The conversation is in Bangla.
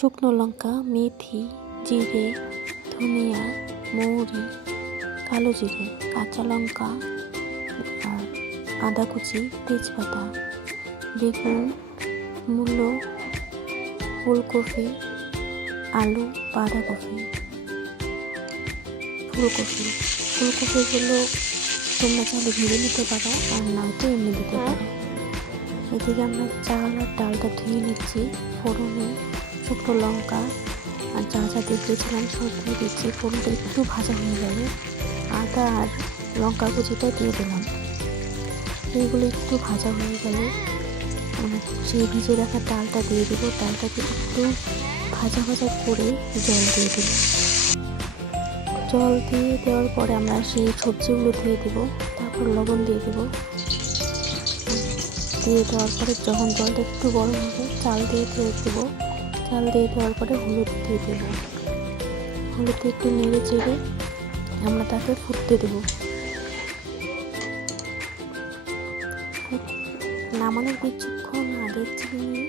শুকনো লঙ্কা, মেথি, জিরে, ধনিয়া, মৌরি, কালো জিরে, কাঁচা লঙ্কা আর আদা কুচি, তেজপাতা, বেগুন, মূলো, ফুলকপি, আলু, বাঁধাকপি, ফুলকপিগুলো তোমরা চাইলে ভেজে নিতে পারো আর নয়তো এমনি দিতে পারো। এদিকে আমরা চাল আর ডালটা ধুয়ে নিচ্ছি। ফোড়নে শুকনো লঙ্কা আর যা যা দিয়েছিলাম সব দিয়ে দিচ্ছি। ফোড়নটা একটু ভাজা হয়ে যাবে, আদা আর লঙ্কা কুচিটা দিয়ে দিলাম। এইগুলো একটু ভাজা হয়ে গেলে সেই ভিজে রাখা ডালটা দিয়ে দেবো। ডালটাকে একটু ভাজা ভাজা করে জল দিয়ে দেবো। জল দিয়ে দেওয়ার পরে আমরা সেই সবজিগুলো দিয়ে দেবো। তারপর লবণ দিয়ে দেবো। দিয়ে দেওয়ার পরে যখন জলটা একটু গরম হবে চাল দিয়ে দেবো। চাল দিয়ে দেওয়ার পরে হলুদ দিয়ে দেবো। হলুদ দিয়ে একটু নেড়ে চেড়ে আমরা তাকে ফুটতে দেবো। নামানোর কিছুক্ষণ আগে চিনি